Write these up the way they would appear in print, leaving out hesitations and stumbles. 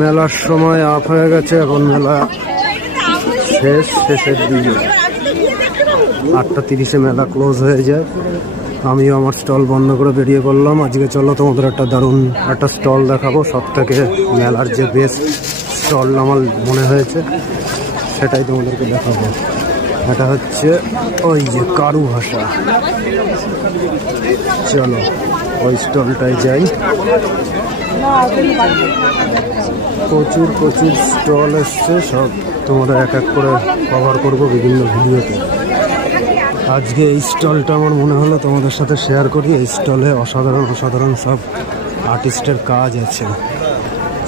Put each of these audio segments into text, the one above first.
মেলার সময় আপ হয়ে গেছে, এখন মেলা শেষের দিকে। 8:30-এ মেলা ক্লোজ হয়ে যায়। আমিও আমার স্টল বন্ধ করে বেরিয়ে পড়লাম। আজকে চলো তোমাদের একটা দারুণ একটা স্টল দেখাবো। সব থেকে মেলার যে বেস্ট স্টল আমার মনে হয়েছে সেটাই তোমাদেরকে দেখাবো। এটা হচ্ছে ওই যে কারু ভাষা। চলো ওই স্টলটায় যাই। প্রচুর স্টল এসছে, সব তোমাদের এক এক করে কভার করবো বিভিন্ন ভিডিওতে। আজকে এই স্টলটা আমার মনে হলো তোমাদের সাথে শেয়ার করি। এই স্টলে অসাধারণ সব আর্টিস্টের কাজ আছে।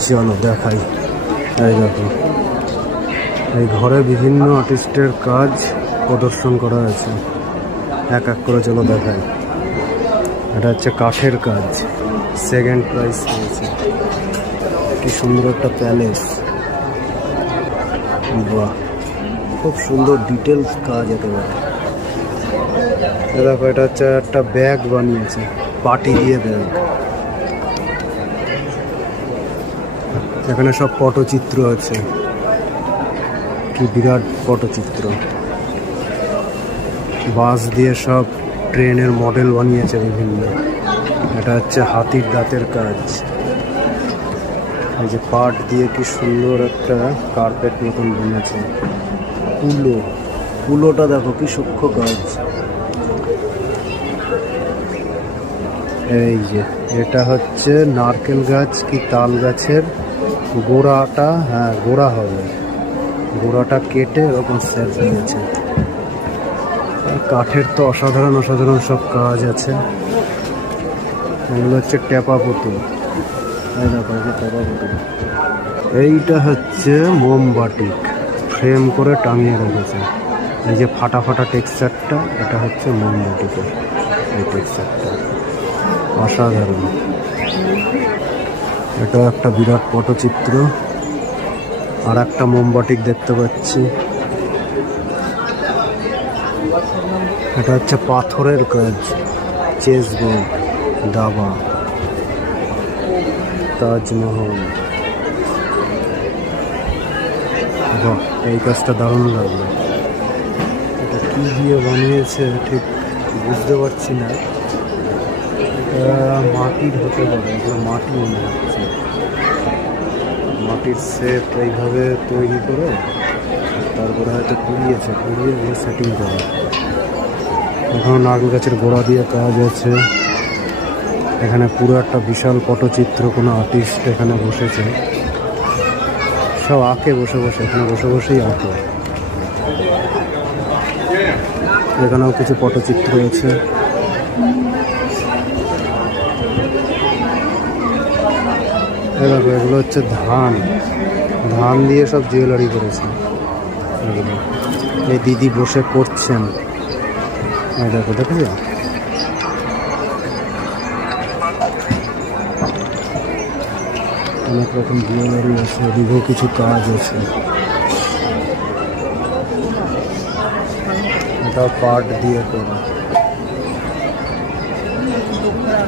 চলো দেখাই। এই দেখো, এই ঘরে বিভিন্ন আর্টিস্টের কাজ প্রদর্শন করা হয়েছে। এক এক করে চলো দেখাই। এটা হচ্ছে কাঠের কাজ, সেকেন্ড প্রাইজ পেয়েছে। কি সুন্দর একটা প্যালেস, বাহ, খুব সুন্দর ডিটেলস কাজ একেবারে। দেখো, এটা হচ্ছে একটা ব্যাগ বানিয়েছে, পাটি দিয়ে ব্যাগ। এখানে সব পটচিত্র আছে, কি বিরাট পটচিত্র। বাঁশ দিয়ে সব ট্রেনের মডেল বানিয়েছে বিভিন্ন। এটা হচ্ছে হাতির দাঁতের কাজ। এই যে পাট দিয়ে কি সুন্দর একটা কার্পেট মতন বানিয়েছে। কুলোটা দেখো কি সূক্ষ্ম কাজ। এই যে এটা হচ্ছে নারকেল গাছ কি তাল গাছের গোড়াটা, হ্যাঁ গোড়া হবে, গোড়াটা কেটে এরকম সেট দিয়েছে। কাঠের তো অসাধারণ সব কাজ আছে। এগুলো হচ্ছে টেপা পুতুল। এইটা হচ্ছে মোমবাটি, ফ্রেম করে টাঙিয়ে রেখেছে। এই যে ফাটা টেক্সচারটা, এটা হচ্ছে মোমবাটিতে। এই টেক্সচারটা অসাধারণ। এটা একটা বিরাট পটচিত্র। আর একটা মোমবাটিক দেখতে পাচ্ছি। এটা হচ্ছে পাথরের কাজ, চেসবোর্ড, দাবা, তাজমহল। বাহ, এই কাজটা দারুণ লাগলো। এটা কি দিয়ে বানিয়েছে ঠিক বুঝতে পারছি না। এটা মাটির হতে পারে, এগুলো মাটি মনে হচ্ছে। মাটির শেপ এইভাবে তৈরি করে তারপরে হয়তো পুড়িয়ে এগুলো সেটিং করা। এখানে নারকেল গাছের গোড়া দিয়ে কাজ আছে। এখানে পুরো একটা বিশাল পটচিত্র, কোনো আর্টিস্ট এখানে বসেছে, সব আঁকে বসে এখানে বসেই আঁকে। এখানেও কিছু পটচিত্র আছে। দেখো, এগুলো হচ্ছে ধান দিয়ে সব জুয়েলারি করেছে। এই দিদি বসে করছেন। দেখো দেখেছো, অনেক রকম জুয়েলারি আছে, এদিকেও কিছু কাজ আছে। এটা পাট দিয়ে করা,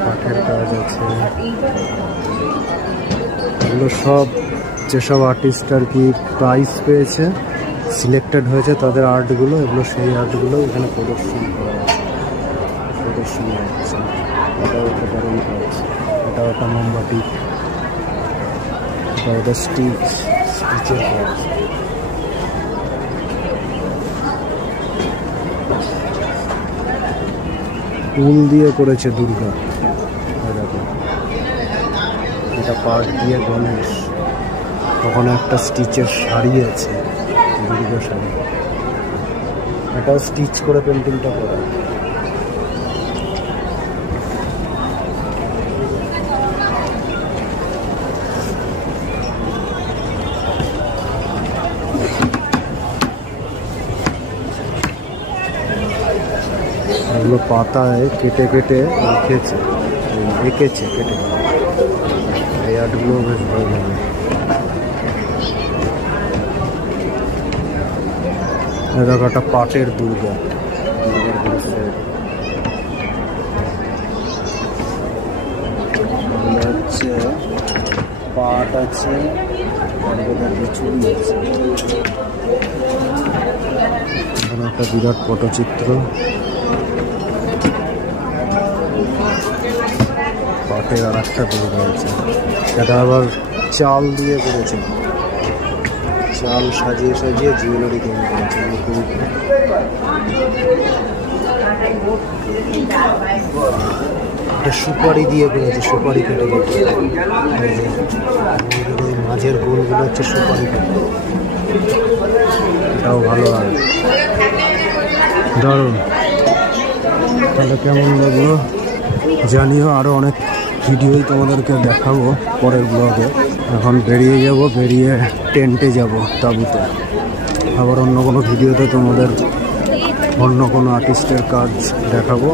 কাঠের কাজ আছে। এগুলো সব যেসব আর্টিস্ট আর কি প্রাইজ পেয়েছে, সিলেক্টেড হয়েছে তাদের আর্টগুলো, এগুলো সেই আর্টগুলো এখানে প্রদর্শন হচ্ছে। এটাও একটা দারুণ কাজ। এটাও একটা মোমবাতি, এটা ওটা স্টিচের কাজ। উল দিয়ে করেছে দুর্গা। এটা পাট দিয়ে গণেশ। ওখানে একটা স্টিচের শাড়ি আছে, দুর্গা শাড়ি। এটাও স্টিচ করে পেন্টিংটা করা। এগুলো পাতায় কেটে এঁকেছে কেটে। এই আর্টগুলো বেশ ভালো লাগে। দেখো, একটা পাটের দুর্গা, হচ্ছে পাট আছে, চুড়ি আছে। এখানে একটা বিরাট পটচিত্র, পাটের আর একটা দুর্গা আছে। এটা আবার চাল দিয়ে করেছে, চাল সাজিয়ে সাজিয়ে জুয়েলারি তৈরি করেছে। এটা সুপারি দিয়ে করেছে, সুপারি কেটে কেটে। ওই মাঝের গোলগুলো হচ্ছে সুপারি কেটে, এটাও ভালো হয়, দারুণ। তাহলে কেমন লাগলো জানিও। আরও অনেক ভিডিওই তোমাদেরকে দেখাবো পরের ব্লগে। এখন বেরিয়ে যাব, বেরিয়ে টেন্টে যাব, তাঁবুতে। আবার অন্য কোনো ভিডিওতে তোমাদের অন্য কোনো আর্টিস্টের কাজ দেখাবো।